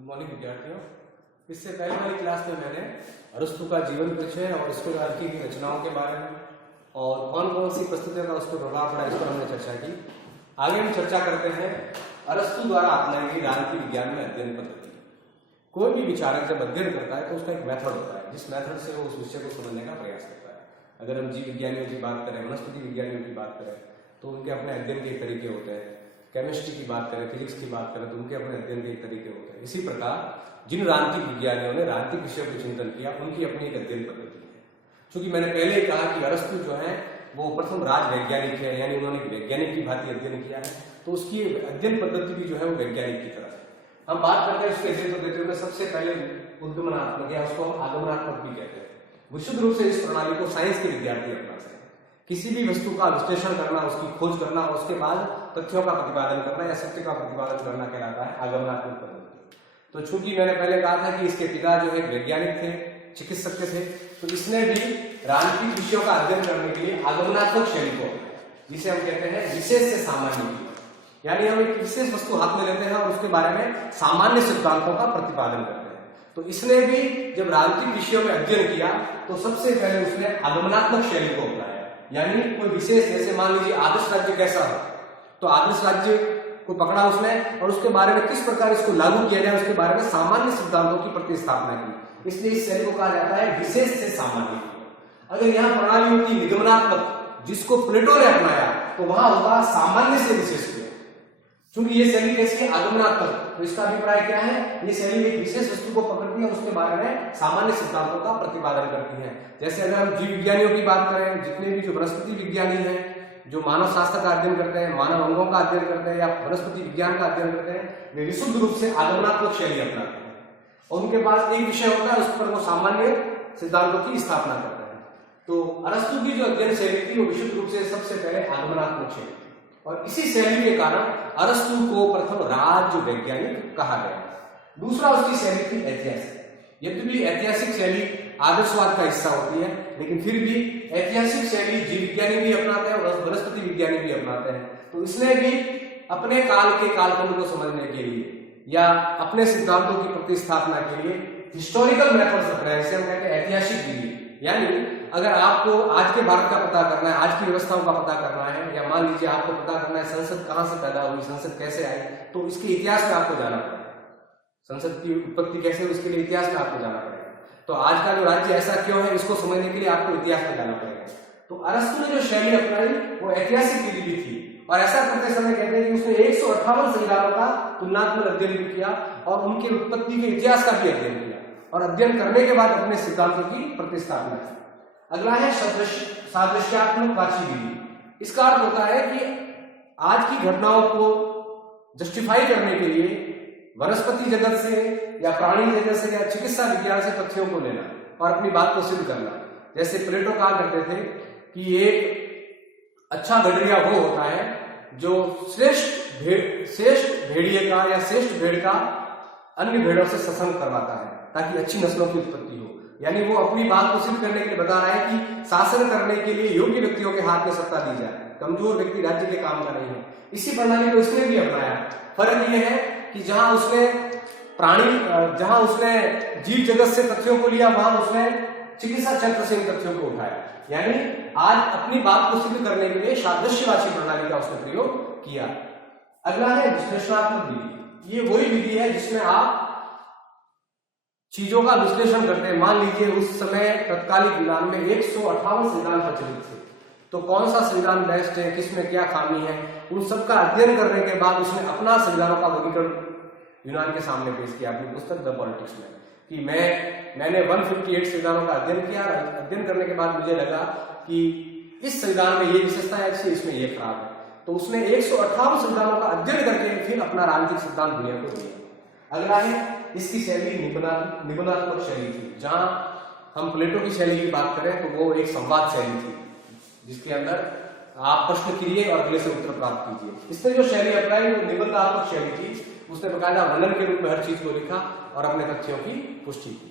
Good morning विद्यार्थियों। इससे पहले वाली क्लास में मैंने अरस्तु का जीवन परिचय और उसके अर्की की रचनाओं के बारे में और कौन कौन सी परिस्थितियों का उस पर प्रभाव पड़ा इस पर हमने चर्चा की। आगे हम चर्चा करते हैं अरस्तु द्वारा अपनाई गई राजनीति विज्ञान में अध्ययन पद्धति। कोई भी विचारक जब अध्ययन करता है तो उसका एक मेथड होता है जिस मेथड से वो उस विषय को समझने का प्रयास करता है। अगर हम जीव विज्ञानियों की बात करें, वनस्पति विज्ञानियों की बात करें तो उनके अपने अध्ययन के तरीके होते हैं। केमिस्ट्री की बात करें, फिजिक्स की बात करें तो उनके अपने अध्ययन के तरीके होते हैं। इसी प्रकार जिन राजनीतिक विज्ञानियों ने राजनीतिक विषयों को चिंतन किया उनकी अपनी एक अध्ययन पद्धति है। क्योंकि मैंने पहले ही कहा कि अरस्तु जो है वो प्रथम राज वैज्ञानिक है, यानी उन्होंने वैज्ञानिक की भांति अध्ययन किया है, तो उसकी अध्ययन पद्धति भी जो है वो वैज्ञानिक की तरह है। हम बात करते हैं उसके अध्ययन पद्धति में सबसे पहले उद्गमनात्मक या उसको हम आगमनात्मक भी कहते हैं। विशुद्ध रूप से इस प्रणाली को साइंस के विद्यार्थी अपनाते हैं। किसी भी वस्तु का विश्लेषण करना, उसकी खोज करना और उसके बाद तथ्यों का प्रतिपादन करना या सत्य का प्रतिपादन करना कहलाता है आगमनात्मक पद्धति। तो चूंकि मैंने पहले कहा था कि इसके पिता जो है वैज्ञानिक थे, चिकित्सक थे, तो इसने भी राजनीतिक विषयों का अध्ययन करने के लिए आगमनात्मक शैली को अपनाया, जिसे हम कहते हैं विशेष से सामान्य की। यानी हम एक विशेष वस्तु हाथ में लेते हैं और उसके बारे में सामान्य सिद्धांतों का प्रतिपादन करते हैं। तो इसने भी जब राजनीतिक विषयों में अध्ययन किया तो सबसे पहले उसने आगमनात्मक शैली को अपनाया। यानी कोई विशेष, जैसे मान लीजिए आदर्श राज्य कैसा हो, तो आदर्श राज्य को पकड़ा उसने और उसके बारे में किस प्रकार इसको लागू किया जाए उसके बारे में सामान्य सिद्धांतों की प्रतिस्थापना की। इसलिए इस शैली को कहा जाता है विशेष से सामान्य। अगर यहाँ प्रणाली होती निगमनात्मक, जिसको प्लेटो ने अपनाया, तो वहां होगा सामान्य से विशेष को। क्योंकि ये शैली कैसी है, आगमनात्मक, तो इसका अभिप्राय क्या है, ये शैली एक विशेष वस्तु को पकड़ती है और उसके बारे में सामान्य सिद्धांतों का प्रतिपादन करती है। जैसे अगर हम जीव विज्ञानियों की बात करें, जितने भी जो वनस्पति विज्ञानी हैं, जो मानव शास्त्र का अध्ययन करते हैं, मानव अंगों का अध्ययन करते हैं या वनस्पति विज्ञान का अध्ययन करते हैं, वे विशुद्ध रूप से आगमनात्मक शैली अपनाते हैं और उनके पास एक विषय होता है, उस पर वो सामान्य सिद्धांतों की स्थापना करते हैं। तो अरस्तु की जो अध्ययन शैली थी वो विशुद्ध रूप से सबसे पहले आगमनात्मक शैली थी और इसी शैली के कारण अरस्तु को प्रथम राज वैज्ञानिक कहा गया। दूसरा उसकी शैली थी ऐतिहासिक। यद्यपि ऐतिहासिक शैली आदर्शवाद का हिस्सा होती है, लेकिन फिर भी ऐतिहासिक शैली जीव विज्ञानी भी अपनाते हैं और वनस्पति विज्ञानी भी अपनाते हैं। तो इसने भी अपने काल के कालखंड को समझने के लिए या अपने सिद्धांतों की प्रतिस्थापना के लिए हिस्टोरिकल मेथड्स अपनाए, जिसे हम कहते हैं ऐतिहासिक विधि। यानी अगर आपको आज के भारत का पता करना है, आज की व्यवस्थाओं का पता करना है, या मान लीजिए आपको पता करना है संसद कहां से पैदा हुई, संसद कैसे आई, तो इसके इतिहास में आपको जाना पड़ेगा। संसद की उत्पत्ति कैसे हुई, इसके लिए इतिहास में आपको जाना पड़ेगा। तो आज का जो राज्य ऐसा क्यों है, इसको समझने के लिए आपको इतिहास में जाना पड़ेगा। तो अरस्तु ने जो शैली अपनाई वो ऐतिहासिक विधि भी थी और ऐसा करते समय कहते हैं कि उसने 158 संविधानों का तुलनात्मक अध्ययन भी किया और उनकी उत्पत्ति के इतिहास का भी अध्ययन किया और अध्ययन करने के बाद अपने सिद्धांतों की प्रतिस्थापना की। अगला है सादृश्यात्मक वाची विधि। इसका अर्थ होता है कि आज की घटनाओं को जस्टिफाई करने के लिए वनस्पति जगत से या प्राणी जगत से या चिकित्सा विज्ञान से तथ्यों को लेना और अपनी बात को सिद्ध करना। जैसे प्लेटो कहा करते थे कि एक अच्छा गडरिया वो होता है जो श्रेष्ठ भेड़िए का या श्रेष्ठ भेड़ का अन्य भेड़ों से सत्संग करवाता है ताकि अच्छी नस्लों की उत्पत्ति हो। यानी वो अपनी बात को सिद्ध करने के लिए बता रहा है कि शासन करने के लिए योग्य व्यक्तियों के हाथ में सत्ता दी जाए, कमजोर व्यक्ति राज्य के काम का नहीं है। इसी प्रणाली को इसने भी अपनाया। फर्क यह है कि जहां उसने जीव जगत से तथ्यों को लिया, वहां उसने चिकित्सा क्षेत्र से इन तथ्यों को उठाया। यानी आज अपनी बात को सिद्ध करने के लिए सादृश्यवाची प्रणाली का उसने प्रयोग किया। अगला है विश्लेषणात्मक विधि। ये वही विधि है जिसमें आप चीजों का विश्लेषण करते हैं। मान लीजिए उस समय तत्कालिक यूनान में 158 संविधान प्रचलित थे, तो कौन सा संविधान बेस्ट है, किसमें क्या खामी है, उन सबका अध्ययन करने के बाद उसने अपना संविधानों का वर्गीकरण यूनान के सामने पेश किया अपनी पुस्तक द पॉलिटिक्स में कि मैंने 158 संविधानों का अध्ययन किया। अध्ययन करने के बाद मुझे लगा कि इस संविधान में ये विशेषता है अच्छी, इसमें ये खराब है। तो उसने 158 संविधानों का अध्ययन करके फिर अपना राजनीतिक सिद्धांत दुनिया को दिया। अगला है इसकी शैली निबंधात्मक शैली थी। जहां हम प्लेटो की शैली की बात करें तो वो एक संवाद शैली थी जिसके अंदर आप प्रश्न कीजिए और अगले से उत्तर प्राप्त कीजिए। इसने जो शैली अपनाई वो निबंधात्मक शैली थी। उसने बकायदा वर्णन के रूप में हर चीज को लिखा और अपने तथ्यों की पुष्टि की।